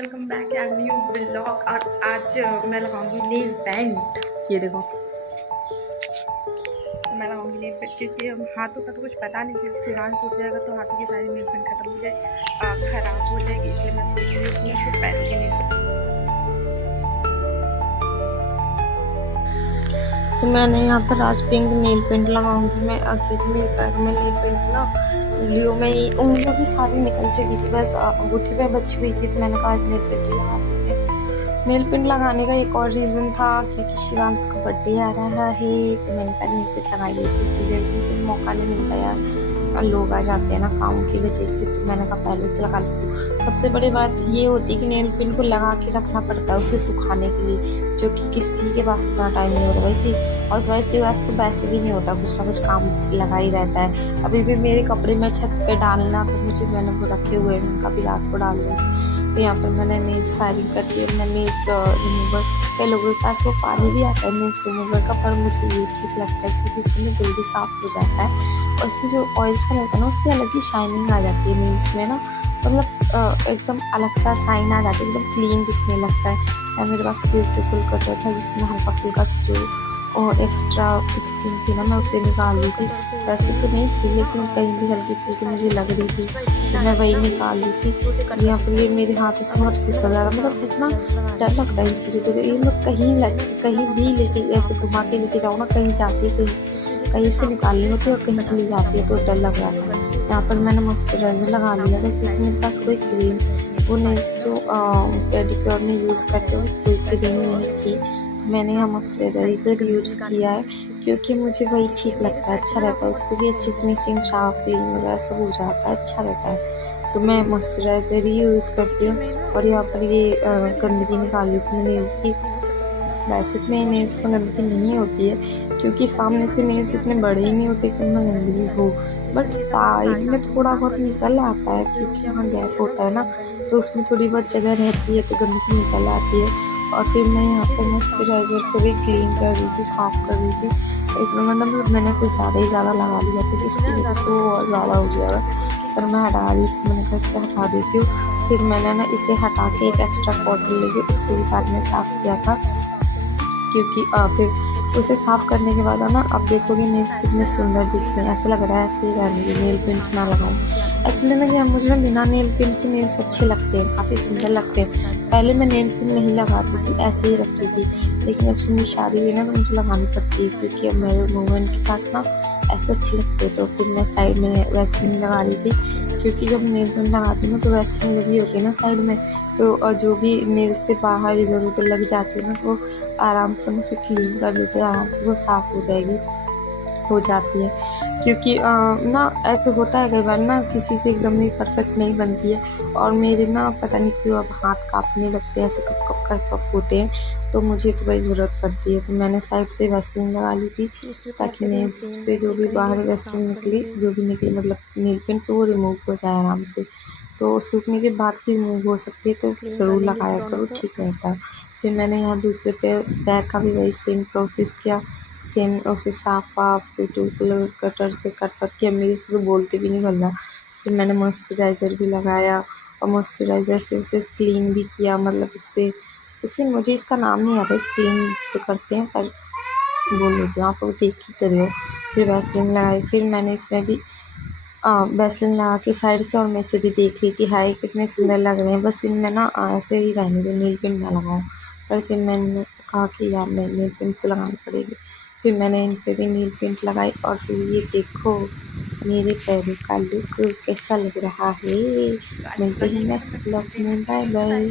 Welcome back यार new blog. और आज मैं लगाऊंगी नेल पेंट। ये देखो मैं लगाऊंगी नेल पेंट क्योंकि हाथों का तो कुछ पता नहीं, क्योंकि सिरान सूख जाएगा तो हाथों की सारी नेल पेंट खत्म हो जाए, ख़राब हो जाएगी। इसलिए मैं सोच रही हूँ कि सिर्फ पैरों की नेल पेंट। तो मैंने यहाँ पर आज पिंक नेल पेंट लगाऊंगी। मैं अकेले मेरे पैर में नेल पेंट ना उंगलियों में ही उंगलियों की सारी निकल चुकी थी, बस अंगूठी पे बची हुई थी। तो मैंने कहा आज नेल पेंट ही लगा देंगे। नेल पेंट लगाने का एक और रीज़न था क्योंकि शिवांश का बर्थडे आ रहा है, तो मैंने कहा नेल पेंट लगा लेती थी। जल्दी फिर मौका नहीं मिलता यार, लोग आ जाते हैं ना काम की वजह से, तो मैंने कहा पहले से लगा लेती हूँ। सबसे बड़ी बात ये होती है कि नेल पेंट को लगा के रखना पड़ता है उसे सुखाने के लिए, जो कि किसी के पास इतना टाइम नहीं होता। भाई थी हाउस वाइफ के पास तो वैसे भी नहीं होता, कुछ ना कुछ काम लगा ही रहता है। अभी भी मेरे कपड़े में छत पे डालना, तो मुझे मैंने वो रखे हुए हैं, कभी रात को डाल दूँगी। तो यहाँ पर मैंने नेल्स फायरिंग कर दी है। मैं नेल्स रिमूवर, कई लोगों के पास वो पानी भी आता है नेल्स रिमूवर का, पर मुझे ये ठीक लगता है क्योंकि इसमें जल्दी साफ हो जाता है और इसमें जो ऑयल सा रहता है ना उससे अलग ही शाइनिंग आ जाती है नेल्स में ना, मतलब एकदम अलग सा शाइन आ जाता है, एकदम क्लीन दिखने लगता है। या मेरे पास ब्यूटीफुल कटर था जिसमें हल्का फुल्का जो और एक्स्ट्रा स्किन थी ना मैं उसे निकाल ली थी। वैसे तो नहीं थी लेकिन कहीं भी हल्की फुल्की मुझे लग रही थी तो मैं वही निकाल ली थी। यहाँ पर ये मेरे हाथ से बहुत फिसल जा रहा, मतलब इतना डर लगता है इन चीज़ों को। ये लोग कहीं भी लेके ऐसे घुमा के लेके जाओ ना, कहीं जाती है कहीं से निकालनी होती है और कहीं चली जाती है तो डर लग रहा है। यहाँ पर मैंने मॉइस्चराइज़र लगा लिया था क्योंकि मेरे पास कोई क्रीम वो नेल्स जो पेडिक्योर में यूज़ करते हो कोई क्रीम नहीं थी। मैंने यहाँ मॉइस्चराइज़र यूज़ किया है क्योंकि मुझे वही ठीक लगता है, अच्छा रहता है, उससे भी अच्छी फिनिशिंग शार्प क्लीन वगैरह सब हो जाता है, अच्छा रहता है। तो मैं मॉइस्चराइज़र ही यूज़ करती हूँ। और यहाँ पर ये गंदगी निकाली थी नेल्स की। वैसे तो मेरे नेल्स में गंदगी नहीं होती है क्योंकि सामने से नेल्स इतने बड़े ही नहीं होते कि उनमें गंदगी हो, बट साइड में थोड़ा बहुत निकल आता है क्योंकि वहाँ गैप होता है ना, तो उसमें थोड़ी बहुत जगह रहती है तो गंदगी निकल आती है। और फिर मैं यहाँ पर मॉइस्चराइज़र को भी क्लीन कर रही थी, साफ़ कर रही थी। एक मतलब मैंने कुछ ज़्यादा ही ज़्यादा लगा लिया था जिसकी वजह से वो और ज़्यादा हो जाएगा, पर मैं हटा रही थी। मैंने कहा इससे हटा देती हूँ। फिर मैंने ना इसे हटा के एक एक्स्ट्रा कॉटन लेके उससे भी बाद में साफ़ किया था क्योंकि फिर उसे साफ़ करने के बाद ना अब देखोगे नेल्स कितने सुंदर दिख रहे हैं। ऐसा लग रहा है ऐसे ही रहने नेल पेंट ना लगाऊं। एक्चुअली ना क्या मुझे ना बिना नेल पेंट के नेल्स अच्छे लगते हैं, काफ़ी सुंदर लगते हैं। पहले मैं नेल पेंट नहीं लगाती थी, ऐसे ही रखती थी, लेकिन अब से मेरी शादी हुई ना तो मुझे लगानी पड़ती है क्योंकि अब मेरे मूवमेंट के पास ना ऐसे अच्छे लगते हैं। तो फिर मैं साइड में वैसलीन लगा रही थी क्योंकि जब नेल पेंट लगाती हूँ ना तो वैसलीन लगी होती है ना साइड में, तो जो भी नेल से बाहर इधर उधर लग जाती है ना वो आराम से मुझे क्लीन कर देते हैं, आराम से वो साफ़ हो जाएगी, हो जाती है। क्योंकि ना ऐसे होता है कई बार ना किसी से एकदम ही परफेक्ट नहीं बनती है और मेरे ना पता नहीं क्यों अब हाथ काँपने लगते हैं, ऐसे कप होते हैं, तो मुझे तो वही ज़रूरत पड़ती है। तो मैंने साइड से वैसलीन लगा ली थी ताकि नेल्स से जो भी बाहर वैसलीन निकली जो भी निकली मतलब नेल पेंट तो वो रिमूव हो जाए आराम से। तो सूखने के बाद भी रिमूव हो सकती है तो ज़रूर लगाया करो, ठीक रहता है। फिर मैंने यहाँ दूसरे पैर का भी वही सेम प्रोसेस किया, सेम उसे साफ ब्यूटीफुल कटर से कट किया। मेरे से तो बोलते भी नहीं बनना। फिर मैंने मॉइस्चराइज़र भी लगाया और मॉइस्चराइज़र से उसे क्लीन भी किया, मतलब उससे उसे मुझे इसका नाम नहीं आता, इस क्लीन जिसे करते हैं पर बोल लेती हूँ, आप लोग देख ही कर रहे हो। फिर वैसलीन लगाई, फिर मैंने इसमें भी वैसलीन लगा के साइड से और मैं इसे भी देख रही थी हाय कितने सुंदर लग रहे हैं, बस इनमें ना ऐसे ही रहने दो, नेल पेंट ना लगाऊं। पर फिर मैंने कहा कि यार नहीं नेल पेंट तो लगानी पड़ेगी। फिर मैंने इन पे भी नेल पेंट लगाई और फिर ये देखो मेरे पैरों का लुक कैसा लग रहा है। मिलते हैं नेक्स्ट ब्लॉग में, बाय बाय।